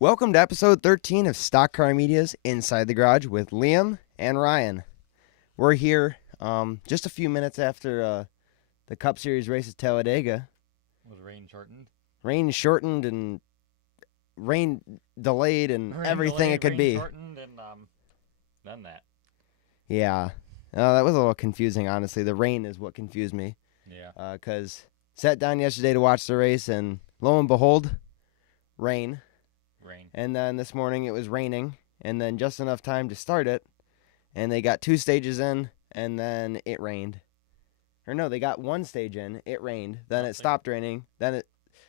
Welcome to episode 13 of Stock Car Media's Inside the Garage with Liam and Ryan. We're here just a few minutes after the Cup Series race at Talladega. Was rain shortened? Rain shortened and rain delayed and Rain everything delayed, it could rain be. Shortened and then that. Yeah, that was a little confusing, honestly. The rain is what confused me. Yeah. Because sat down yesterday to watch the race, and lo and behold, rain. And then this morning it was raining, and then just enough time to start it, and they got 2 stages in, and then it rained. Or no, they got 1 stage in, it rained, then it stopped raining, then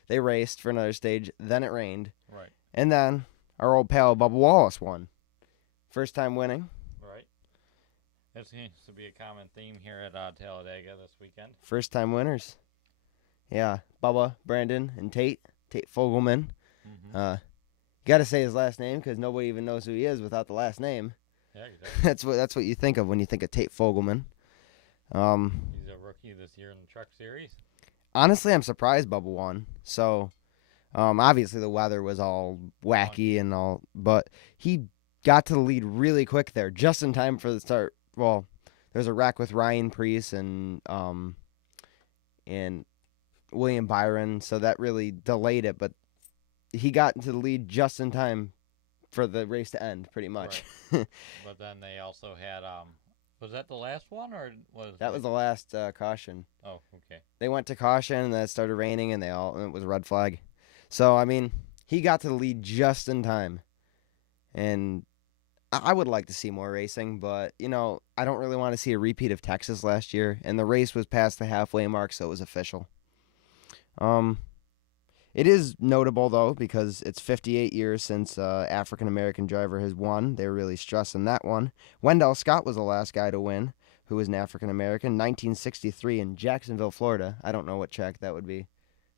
they raced for another stage, then it rained. Right. And then our old pal Bubba Wallace won. First time winning. Right. That seems to be a common theme here at Talladega this weekend. First time winners. Yeah, Bubba, Brandon, and Tate Fogleman. Mm-hmm. You got to say his last name because nobody even knows who he is without the last name. Yeah, exactly. That's what you think of when you think of Tate Fogleman. He's a rookie this year in the Truck Series. Honestly, I'm surprised Bubba won. So, obviously the weather was all wacky and all, but he got to the lead really quick there, just in time for the start. Well, there's a wreck with Ryan Preece and William Byron, so that really delayed it, but he got into the lead just in time for the race to end, pretty much. Right. But then they also had, was that the last one, or was that was the last caution? Oh, okay. They went to caution, and then it started raining, and it was a red flag. So, I mean, he got to the lead just in time. And I would like to see more racing, but, I don't really want to see a repeat of Texas last year, and the race was past the halfway mark, so it was official. It is notable, though, because it's 58 years since African-American driver has won. They were really stressing that one. Wendell Scott was the last guy to win, who was an African-American, 1963 in Jacksonville, Florida. I don't know what track that would be.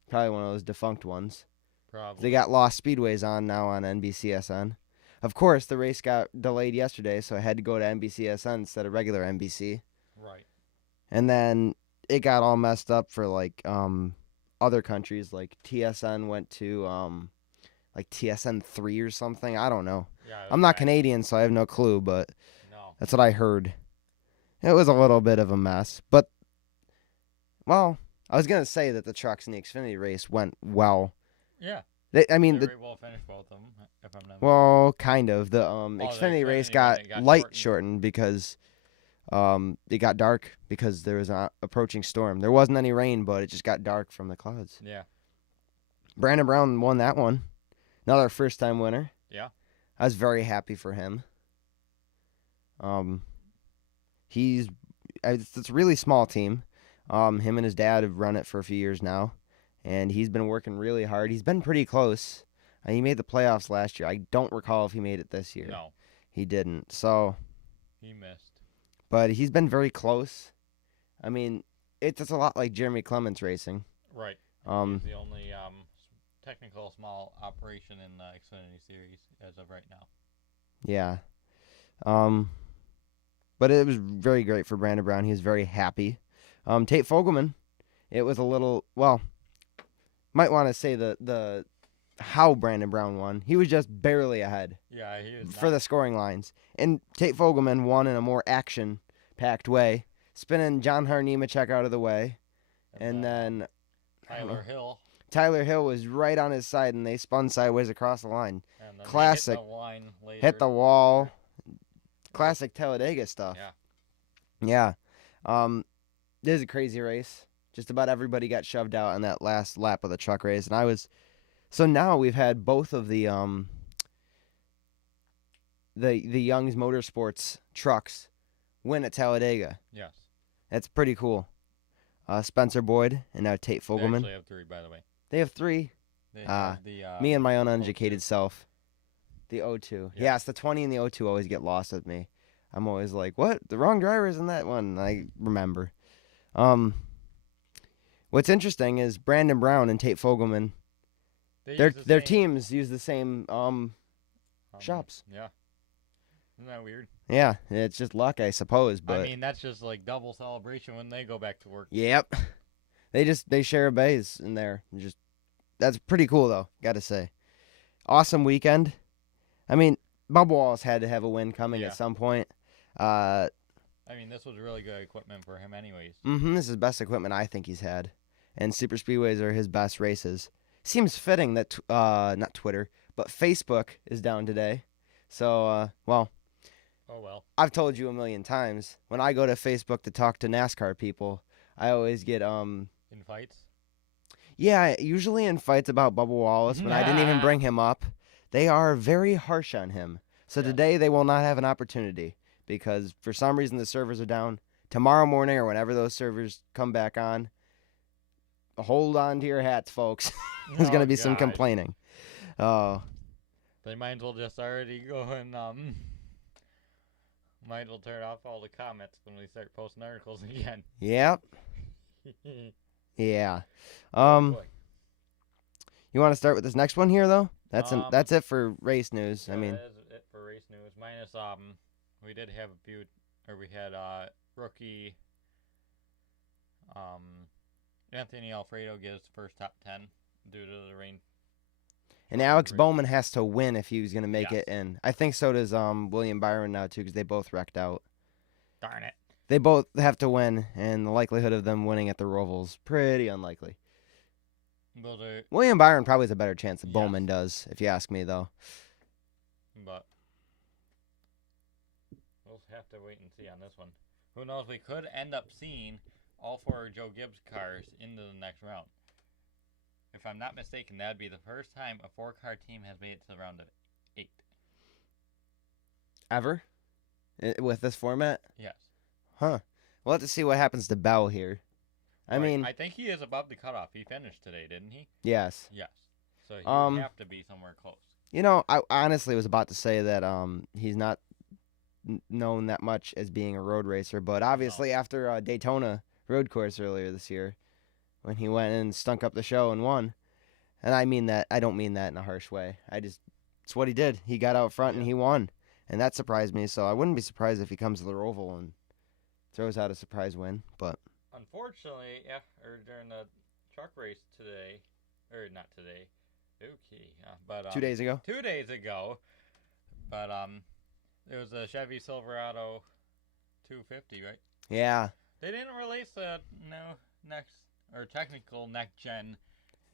Probably one of those defunct ones. Probably. They got Lost Speedways on now on NBCSN. Of course, the race got delayed yesterday, so I had to go to NBCSN instead of regular NBC. Right. And then it got all messed up for, other countries, like TSN went to TSN 3 or something. I don't know. Yeah, I'm not Canadian, so I have no clue, but no. that's what I heard. It was a little bit of a mess, but, well, I was going to say that the trucks in the Xfinity race went well. Yeah. They very well finished, both of them, if I'm not well, kind of. The the Xfinity race got got light shortened because it got dark because there was an approaching storm. There wasn't any rain, but it just got dark from the clouds. Yeah. Brandon Brown won that one. Another first-time winner. Yeah. I was very happy for him. It's a really small team. Him and his dad have run it for a few years now, and he's been working really hard. He's been pretty close. He made the playoffs last year. I don't recall if he made it this year. No. He didn't. So he missed. But he's been very close. I mean, it's a lot like Jeremy Clements racing. Right. He's the only technical small operation in the Xfinity Series as of right now. Yeah. But it was very great for Brandon Brown. He was very happy. Tate Fogleman, it was a little, well, might want to say the how Brandon Brown won. He was just barely ahead. Yeah, he is for the scoring lines. And Tate Fogleman won in a more action-packed way, spinning John Nemechek out of the way. And then Tyler Hill was right on his side, and they spun sideways across the line. And then Classic. Hit the wall. Classic Talladega stuff. Yeah. This is a crazy race. Just about everybody got shoved out on that last lap of the truck race, and so now we've had both of the Young's Motorsports trucks win at Talladega. Yes. That's pretty cool. Spencer Boyd and now Tate Fogleman. They actually have 3, by the way. They have 3? They have me and my uneducated self. The O2. Yeah. Yes, the 20 and the O2 always get lost with me. I'm always like, what? The wrong driver's in that one. I remember. What's interesting is Brandon Brown and Tate Fogleman, their teams use the same shops. Yeah. Isn't that weird? Yeah, it's just luck, I suppose. But I mean, that's just like double celebration when they go back to work. Yep. They share a base in there. That's pretty cool, though, got to say. awesome weekend. I mean, Bubba Wallace had to have a win coming at some point. I mean, this was really good equipment for him anyways. This is the best equipment I think he's had. And super speedways are his best races. Seems fitting that, not Twitter, but Facebook is down today. So, well. Oh, well. I've told you a million times. When I go to Facebook to talk to NASCAR people, I always get, In fights? Yeah, usually in fights about Bubba Wallace, when I didn't even bring him up. They are very harsh on him. So today they will not have an opportunity because for some reason the servers are down. Tomorrow morning or whenever those servers come back on, hold on to your hats, folks. There's going to be some complaining. Oh. They might as well just already go and might as well turn off all the comments when we start posting articles again. Yep. Yeah. You want to start with this next one here though? That's it for race news. Yeah, I mean, that is it for race news. Minus we did have a few, or we had rookie Anthony Alfredo gives first top 10 due to the rain. And Alex Bowman has to win if he was going to make it in. I think so does William Byron now too because they both wrecked out. Darn it. They both have to win, and the likelihood of them winning at the Roval is pretty unlikely. William Byron probably has a better chance than Bowman does, if you ask me, though. But we'll have to wait and see on this one. Who knows? We could end up seeing all 4 Joe Gibbs cars into the next round. If I'm not mistaken, that would be the first time a 4-car team has made it to the round of 8. Ever? With this format? Yes. Huh. We'll have to see what happens to Bell here. I mean, I think he is above the cutoff. He finished today, didn't he? Yes. Yes. So he would have to be somewhere close. You know, I honestly was about to say that he's not known that much as being a road racer, but obviously after Daytona road course earlier this year, when he went and stunk up the show and won, and I mean that, I don't mean that in a harsh way. It's what he did. He got out front and he won, and that surprised me. So I wouldn't be surprised if he comes to the Roval and throws out a surprise win, but. Unfortunately, during the truck race today, or not today, but 2 days ago. 2 days ago, but there was a Chevy Silverado 250, right? Yeah. They didn't release the technical next gen.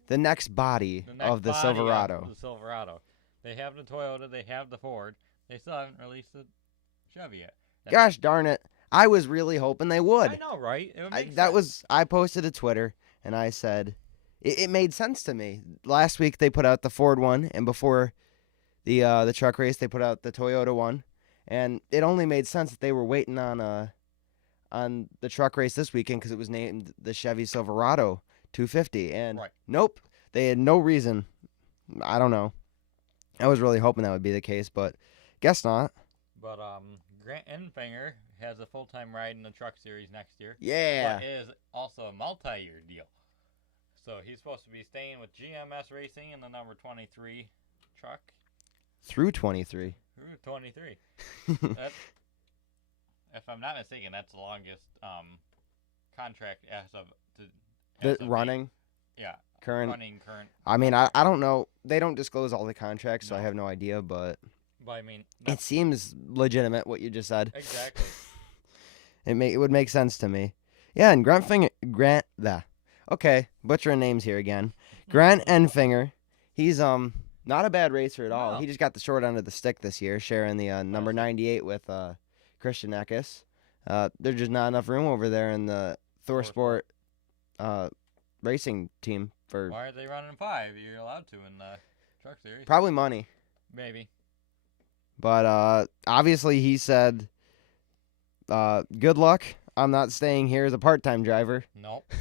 The next body of the Silverado. The Silverado. They have the Toyota. They have the Ford. They still haven't released the Chevy yet. Gosh darn it. I was really hoping they would. I know, right? I posted to Twitter, and I said, it made sense to me. Last week they put out the Ford one, and before the truck race they put out the Toyota one, and it only made sense that they were waiting on the truck race this weekend because it was named the Chevy Silverado 250, and nope, they had no reason. I don't know. I was really hoping that would be the case, but guess not. But Grant Enfinger has a full-time ride in the truck series next year. Yeah. But is also a multi-year deal. So he's supposed to be staying with GMS Racing in the number 23 truck. Through 23. Through 23. If I'm not mistaken, that's the longest contract as of running? Yeah. Current. Running current. I mean, I don't know. They don't disclose all the contracts, so I have no idea, but I mean, it seems legitimate what you just said. Exactly. It would make sense to me. Yeah, and okay, butchering names here again. Grant Enfinger, he's not a bad racer at all. No. He just got the short end of the stick this year, sharing the number 98 with Christian Eckes. There's just not enough room over there in the ThorSport racing team for. Why are they running 5? You're allowed to in the truck series. Probably money. Maybe. But obviously he said, good luck. I'm not staying here as a part-time driver. Nope.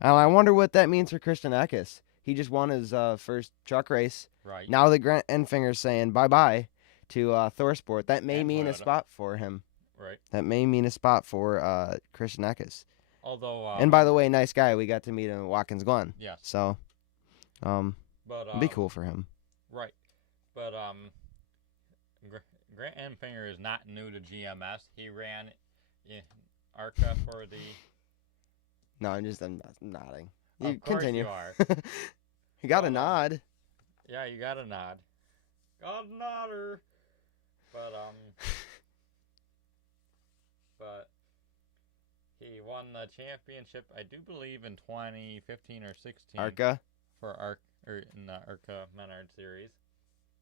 And I wonder what that means for Christian Eckes. He just won his first truck race. Right. Now that Grant Enfinger's saying bye-bye to ThorSport, that may mean a spot for him. Right. That may mean a spot for Christian Eckes. Although. And by the way, nice guy. We got to meet him at Watkins Glen. Yes. So, it'd be cool for him. Right. But Grant Enfinger is not new to GMS. He ran ARCA for the. No, I'm nodding. Of course continue. You are. You got a nod. Yeah, you got a nod. God's daughter. But he won the championship, I do believe, in 2015 or 16. ARCA? In the ARCA Menard Series.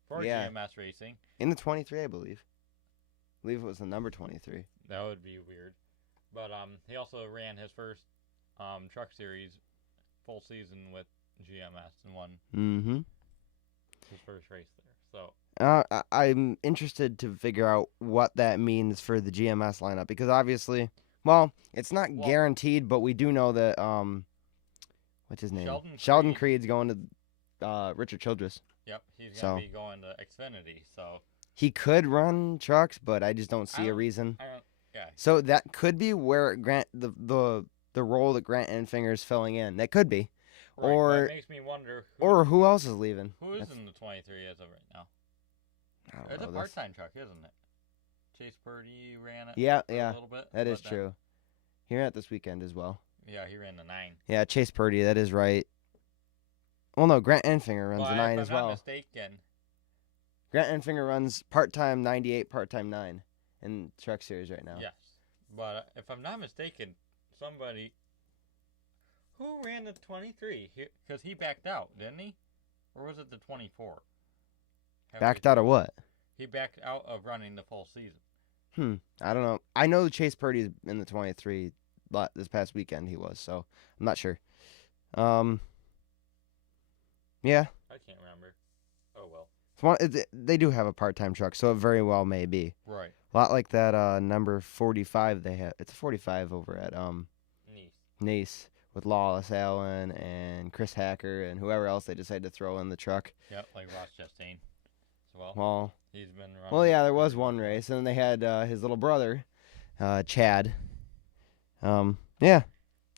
For Yeah. GMS Racing. In the 23, I believe. I believe it was the number 23. That would be weird. But he also ran his first truck series full season with GMS and won his first race there. So I'm interested to figure out what that means for the GMS lineup because obviously, well, it's not guaranteed, but we do know that what's his name? Sheldon Creed's going to Richard Childress. Yep, he's gonna be going to Xfinity. So he could run trucks, but I just don't see a reason. Yeah. So that could be where Grant the role that Grant Enfinger is filling in. That could be. Right, or that makes me wonder. Who else is leaving? Who is in the 23 as of right now? It's a part-time truck, isn't it? Chase Purdy ran it. Yeah, a little bit. That is true. He ran it this weekend as well. Yeah, he ran the 9. Yeah, Chase Purdy. That is right. Well, no, Grant Enfinger runs the 9 as well. If I'm not mistaken. Grant Enfinger runs part-time 98, part-time 9 in truck series right now. Yes, but if I'm not mistaken, somebody who ran the 23 because he backed out, didn't he? Or was it the 24? Backed out of what? He backed out of running the full season. I don't know. I know Chase Purdy's in the 23, but this past weekend he was, so I'm not sure. Yeah. I can't remember. Oh, well. They do have a part-time truck, so it very well may be. Right. A lot like that number 45 they have. It's a 45 over at Nice with Lawless Allen and Chris Hacker and whoever else they decided to throw in the truck. Yep, like Ross Chastain as well. He's been running. Well, yeah, there was one race, and then they had his little brother, Chad. Yeah,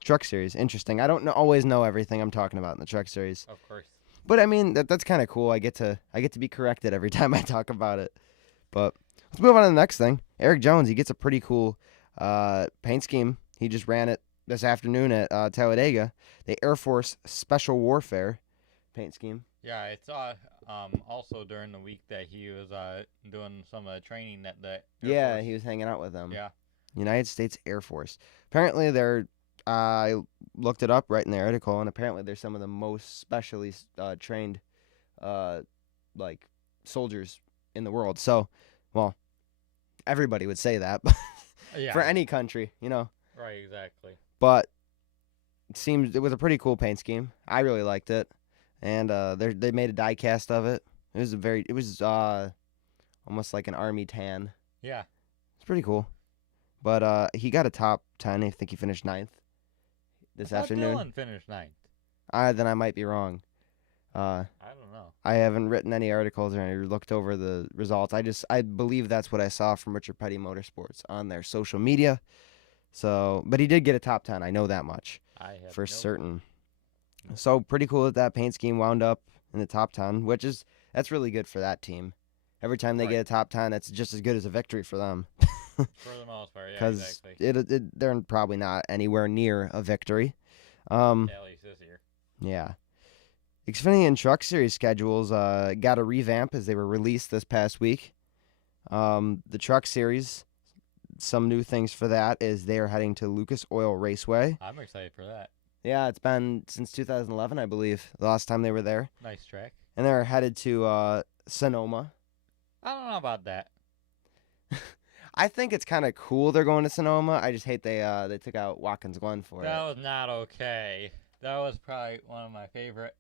truck series, interesting. I don't always know everything I'm talking about in the truck series. Of course. But I mean that's kind of cool. I get to be corrected every time I talk about it. But let's move on to the next thing. Eric Jones, he gets a pretty cool paint scheme. He just ran it this afternoon at Talladega, the Air Force Special Warfare paint scheme. Yeah, it's also during the week that he was doing some training at the Air Force. He was hanging out with them. Yeah. United States Air Force. Apparently they're I looked it up right in the article, and apparently they're some of the most specially trained like soldiers in the world. So, well, everybody would say that for any country, you know. Right, exactly. But it was a pretty cool paint scheme. I really liked it, and they made a die cast of it. It was almost like an army tan. Yeah, it's pretty cool. But he got a top 10. I think he finished 9th this afternoon. Dylan finished 9th. Then I might be wrong. I don't know. I haven't written any articles or looked over the results. I believe that's what I saw from Richard Petty Motorsports on their social media. So, but he did get a top 10. I know that much for certain. So pretty cool that paint scheme wound up in the top 10, that's really good for that team. Every time they get a top 10, that's just as good as a victory for them. For the most part, yeah, exactly. Because they're probably not anywhere near a victory. At least this year. Yeah. Xfinity and Truck Series schedules got a revamp as they were released this past week. The Truck Series, some new things for that is they are heading to Lucas Oil Raceway. I'm excited for that. Yeah, it's been since 2011, I believe, the last time they were there. Nice track. And they're headed to Sonoma. I don't know about that. I think it's kind of cool they're going to Sonoma. I just hate they took out Watkins Glen for it. That was not okay. That was probably one of my favorite.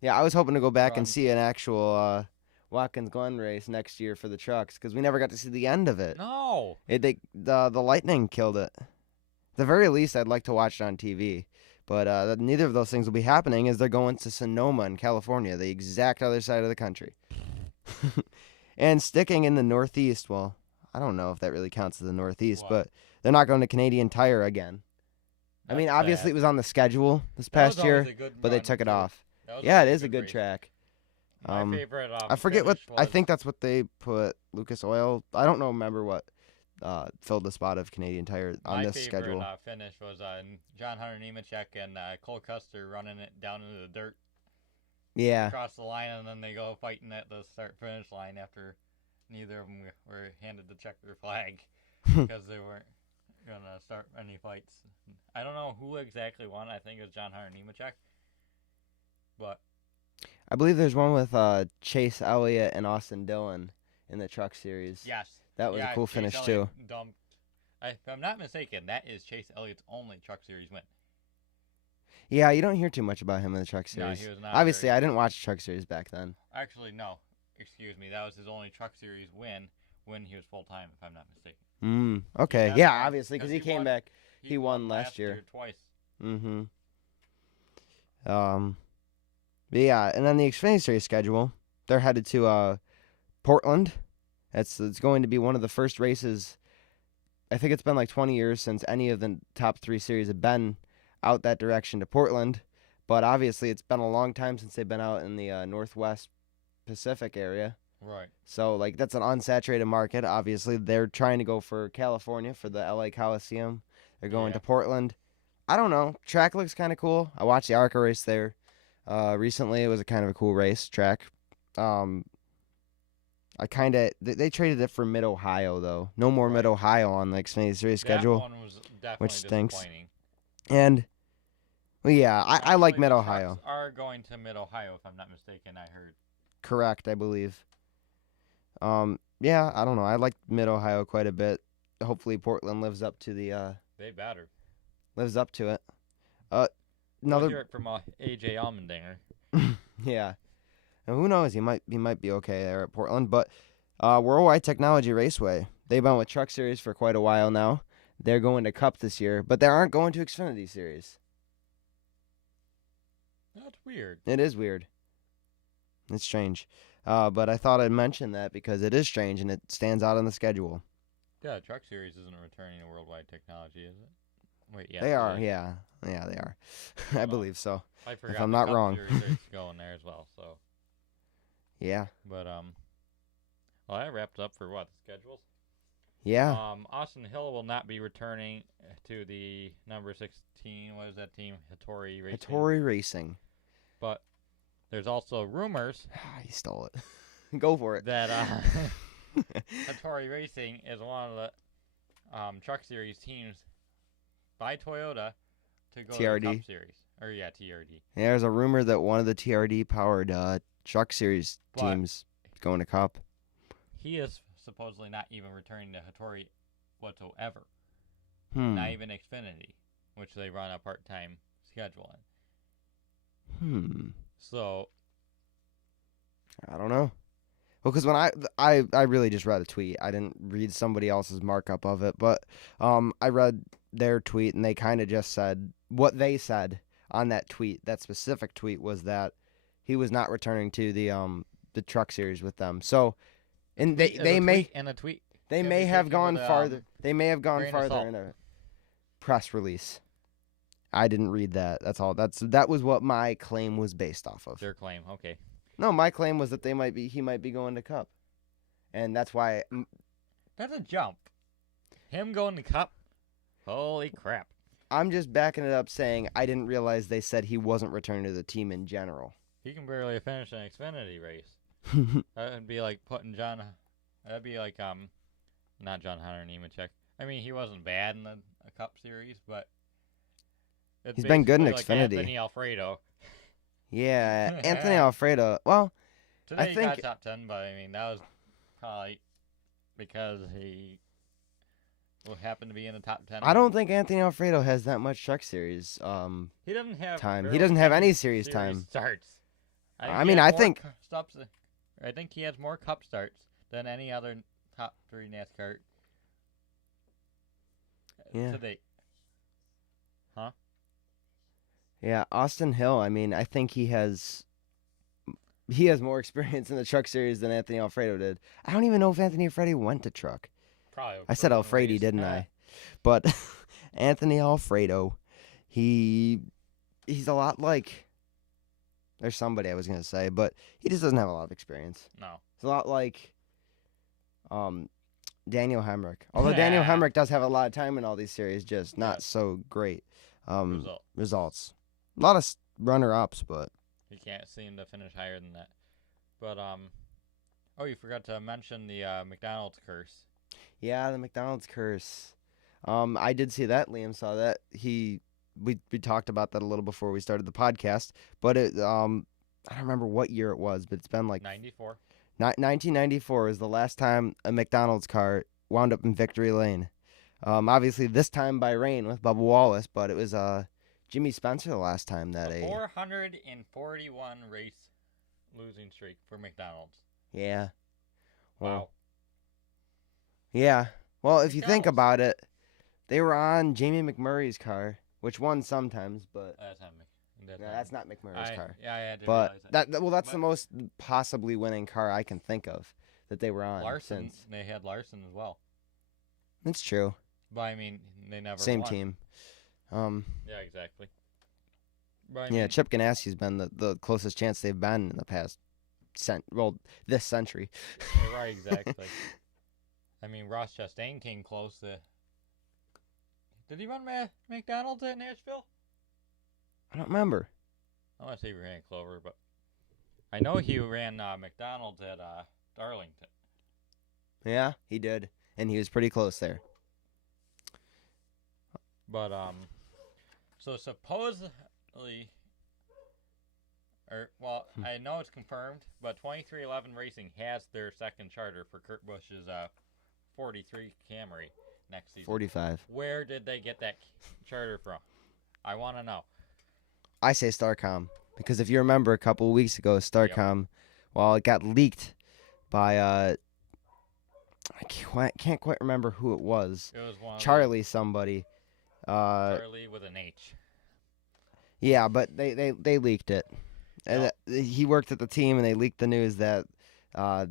Yeah, I was hoping to go back and see an actual Watkins Glen race next year for the trucks because we never got to see the end of it. No. The lightning killed it. At the very least, I'd like to watch it on TV. But neither of those things will be happening as they're going to Sonoma in California, the exact other side of the country. And sticking in the Northeast, well, I don't know if that really counts as the Northeast, but they're not going to Canadian Tire again. I mean, obviously it was on the schedule this past year, but they took it off. Yeah, it is a good track. My favorite. I forget what. I think that's what they put Lucas Oil. I don't remember what filled the spot of Canadian Tire on this schedule. My favorite finish was John Hunter Nemechek and Cole Custer running it down into the dirt. Yeah. across the line, and then they go fighting at the start-finish line after neither of them were handed the checker flag because they weren't going to start any fights. I don't know who exactly won. I think it was John Hunter Nemechek. But I believe there's one with Chase Elliott and Austin Dillon in the Truck Series. yes. That was a cool Chase finish, Elliott too. if I'm not mistaken, that is Chase Elliott's only Truck Series win. Yeah, you don't hear too much about him in the Truck Series. No, he was not. Obviously, I didn't watch the Truck Series back then. Actually, no. Excuse me. That was his only Truck Series win when he was full-time, if I'm not mistaken. Okay. Yeah, Yeah, obviously, because he came won- back. He won last year. Twice. But yeah, and then the Xfinity Series schedule, they're headed to Portland. It's going to be one of the first races. I think it's been like 20 years since any of the top 3 series have been out that direction to Portland. But obviously, it's been a long time since they've been out in the Northwest Pacific area. Right. So, like, that's an unsaturated market. Obviously, they're trying to go for California for the LA Coliseum. They're going to Portland. I don't know. Track looks kind of cool. I watched the ARCA race there recently. It was a kind of a cool race track. They traded it for Mid-Ohio, though. No more Mid-Ohio on the Xfinity Series schedule. That one was definitely which stinks. disappointing. And, well, yeah, I like Actually, the Mid-Ohio. trucks are going to Mid-Ohio, if I'm not mistaken, I heard. Correct, I believe. Yeah, I don't know. I like Mid-Ohio quite a bit. Hopefully Portland lives up to the They better. lives up to it. We'll Another hear it from AJ Allmendinger. yeah. And who knows? He might be okay there at Portland, but Worldwide Technology Raceway. They've been with Truck Series for quite a while now. They're going to Cup this year, but they aren't going to Xfinity Series. That's weird. It is weird. It's strange. But I thought I'd mention that because it is strange and it stands out on the schedule. Yeah, Truck Series isn't returning to Worldwide Technology, is it? Wait, yeah. They are, yeah. Yeah, they are. I believe so. I forgot if I'm the not Cup wrong. Series is going there as well, so. Yeah. But, well, that wrapped up for what, the schedules? Yeah. Austin Hill will not be returning to the number 16. What is that team? Hattori Racing. Hattori Racing. But there's also rumors. He stole it. Go for it. That Hattori Racing is one of the Truck Series teams by Toyota to go to the Cup Series. Or, yeah, TRD. Yeah, there's a rumor that one of the TRD-powered Truck Series teams is going to Cup. He is supposedly not even returning to Hattori whatsoever. Not even Xfinity, which they run a part-time schedule in. So, I don't know. Well, because when I really just read a tweet. I didn't read somebody else's markup of it, but I read their tweet, and they kind of just said what they said on that tweet. That specific tweet was that he was not returning to the Truck Series with them. So, and they may have gone farther. They may have gone farther in a press release. I didn't read that. That's all. That was what my claim was based off of. Their claim, okay. No, my claim was that he might be going to Cup, and that's why. That's a jump. Him going to Cup. Holy crap! I'm just backing it up, saying I didn't realize they said he wasn't returning to the team in general. He can barely finish an Xfinity race. That would be like putting John. That'd be like not John Hunter Nemechek. I mean, he wasn't bad in the Cup Series, but he's been good in like Xfinity. Anthony Alfredo. Yeah, Anthony Alfredo. Well, today I think he got top 10, but I mean that was probably because he happened to be in the top 10. I don't think Anthony Alfredo has that much Truck Series he doesn't have time. He doesn't have any series time. Starts. I think he has more Cup starts than any other top 3 NASCAR to date. Huh? Yeah, Austin Hill, I mean, I think he has more experience in the Truck Series than Anthony Alfredo did. I don't even know if Anthony Alfredo went to Truck. Probably. I said Alfredo, didn't I? But Anthony Alfredo, he's a lot like, there's somebody I was going to say, but he just doesn't have a lot of experience. No. It's a lot like Daniel Hemrick. Although Daniel Hemrick does have a lot of time in all these series, just not so great results. A lot of runner-ups, but He can't seem to finish higher than that. But you forgot to mention the McDonald's curse. Yeah, the McDonald's curse. I did see that. Liam saw that. We talked about that a little before we started the podcast. But I don't remember what year it was, but it's been like 94. 1994 is the last time a McDonald's car wound up in victory lane. Obviously this time by rain with Bubba Wallace, but it was Jimmy Spencer the last time that a 441 race losing streak for McDonald's. Yeah. Well, wow. Yeah. Well, if you think about it, they were on Jamie McMurray's car, which won sometimes, but that's not McMurray's car. Yeah, I had to realize that. That's the most possibly winning car I can think of that they were on. Larson, they had Larson as well. That's true. But I mean, they never Same won. team. Yeah, exactly. But, Chip Ganassi's been the closest chance they've been in the past this century. Right, exactly. I mean, Ross Chastain came close to. Did he run McDonald's at Nashville? I don't remember. I want to say he ran Clover, but I know he ran McDonald's at Darlington. Yeah, he did, and he was pretty close there. But so supposedly, I know it's confirmed, but 2311 Racing has their second charter for Kurt Busch's 43 Camry next season. 45. Where did they get that charter from? I want to know. I say Starcom, because if you remember a couple of weeks ago, Starcom, well, it got leaked by I can't quite remember who it was. It was one Charlie somebody. Charlie with an H. Yeah, but they leaked it. Yep. And he worked at the team, and they leaked the news that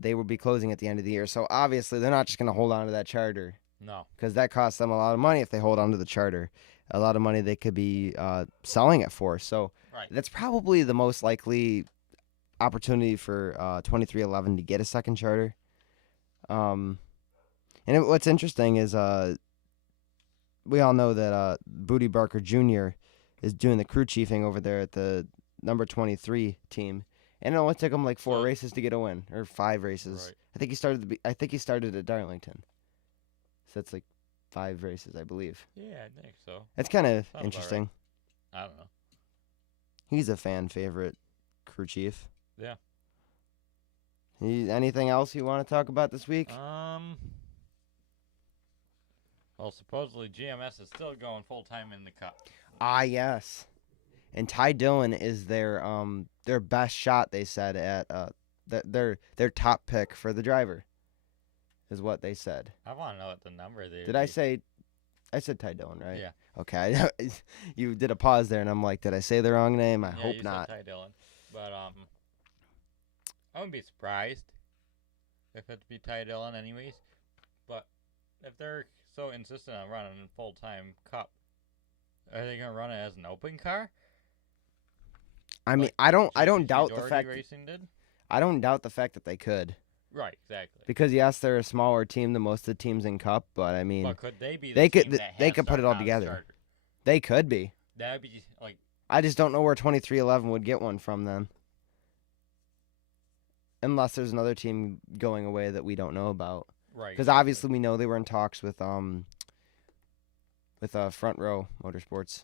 they would be closing at the end of the year. So obviously, they're not just going to hold on to that charter. No. Because that costs them a lot of money if they hold on to the charter. A lot of money they could be selling it for. So that's probably the most likely opportunity for 2311 to get a second charter. What's interesting is we all know that Booty Barker Jr. is doing the crew chiefing over there at the number 23 team, and it only took him like 4 races to get a win, or 5 races. Right. I think he started at Darlington, so that's like 5 races, I believe. Yeah, I think so. It's kind of interesting. Right. I don't know. He's a fan favorite crew chief. Yeah. Anything else you want to talk about this week? Well, supposedly GMS is still going full time in the Cup. Yes. And Ty Dillon is their best shot, they said, at their top pick for the driver, is what they said. I want to know what the number there is. Did I say? I said Ty Dillon, right? Yeah. Okay. You did a pause there, and I'm like, did I say the wrong name? I hope hope you not. Said Ty Dillon. But I wouldn't be surprised if it'd be Ty Dillon anyways. But if they're so insistent on running a full-time Cup, are they going to run it as an open car? I mean, I don't doubt Doherty the fact Racing did? I don't doubt the fact that they could. Right, exactly. Because yes, they're a smaller team than most of the teams in Cup, but I mean, but could they be? They could put it all together. Starter? They could be. That'd be like. I just don't know where 2311 would get one from then. Unless there's another team going away that we don't know about. Right. Because obviously we know they were in talks with Front Row Motorsports,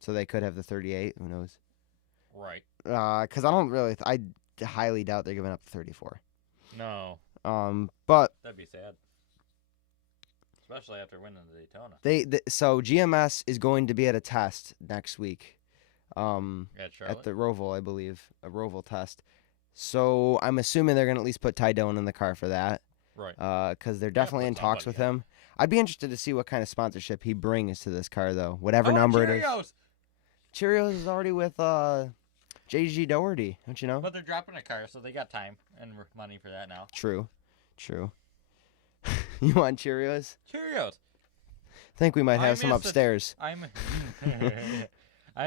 so they could have the 38. Who knows? Right. Because I highly doubt they're giving up the 34. No. But that'd be sad, especially after winning the Daytona. So GMS is going to be at a test next week. At the Roval, I believe, a Roval test. So I'm assuming they're gonna at least put Ty Dillon in the car for that. Right. Because they're definitely in talks with him. I'd be interested to see what kind of sponsorship he brings to this car, though. Whatever number it is. Cheerios is already with J.G. Doherty, don't you know? But they're dropping a car, so they got time and money for that now. True. You want Cheerios? Cheerios. I think we might have some upstairs. I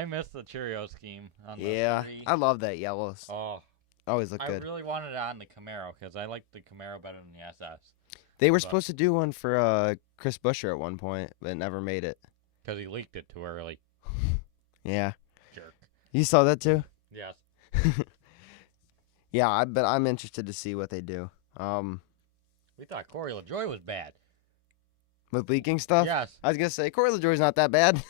miss the Cheerio scheme. On yeah, the I love that yellow. Oh. Always look good. I really wanted it on the Camaro because I like the Camaro better than the SS. They were supposed to do one for Chris Buescher at one point, but never made it. Because he leaked it too early. Yeah. Jerk. You saw that too? Yes. Yeah, but I'm interested to see what they do. We thought Corey LaJoy was bad. With leaking stuff? Yes. I was going to say, Corey LaJoy's not that bad.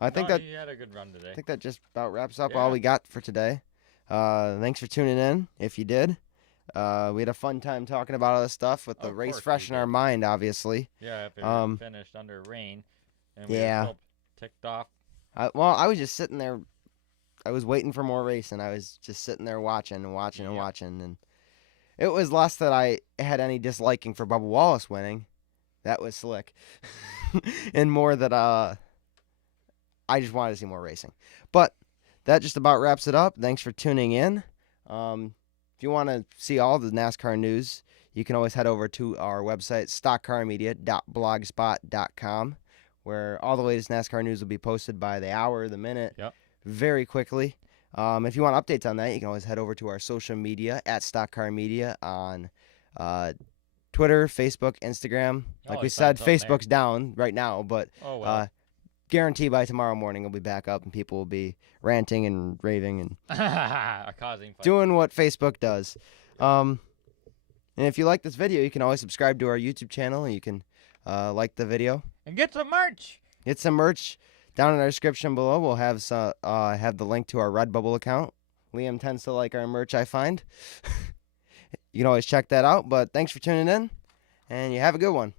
I think he had a good run today. I think that just about wraps up Yeah. all we got for today. Thanks for tuning in, if you did. We had a fun time talking about all this stuff with the Of race course fresh we in our did. mind, obviously. Yeah, if it finished under rain. And we Yeah. were still ticked off. I was just sitting there. I was waiting for more race, and I was just sitting there watching and watching and Yep. watching. And it was less that I had any disliking for Bubba Wallace winning. That was slick. And more that I just wanted to see more racing. But that just about wraps it up. Thanks for tuning in. If you want to see all the NASCAR news, you can always head over to our website, stockcarmedia.blogspot.com, where all the latest NASCAR news will be posted by the hour, the minute, very quickly. If you want updates on that, you can always head over to our social media at stockcarmedia on Twitter, Facebook, Instagram. Like we said, Facebook's down right now, but guarantee by tomorrow morning it'll be back up and people will be ranting and raving and causing fights. doing what Facebook does. And if you like this video, you can always subscribe to our YouTube channel and you can like the video. And get some merch. Get some merch down in our description below. We'll have have the link to our Redbubble account. Liam tends to like our merch, I find. You can always check that out. But thanks for tuning in, and you have a good one.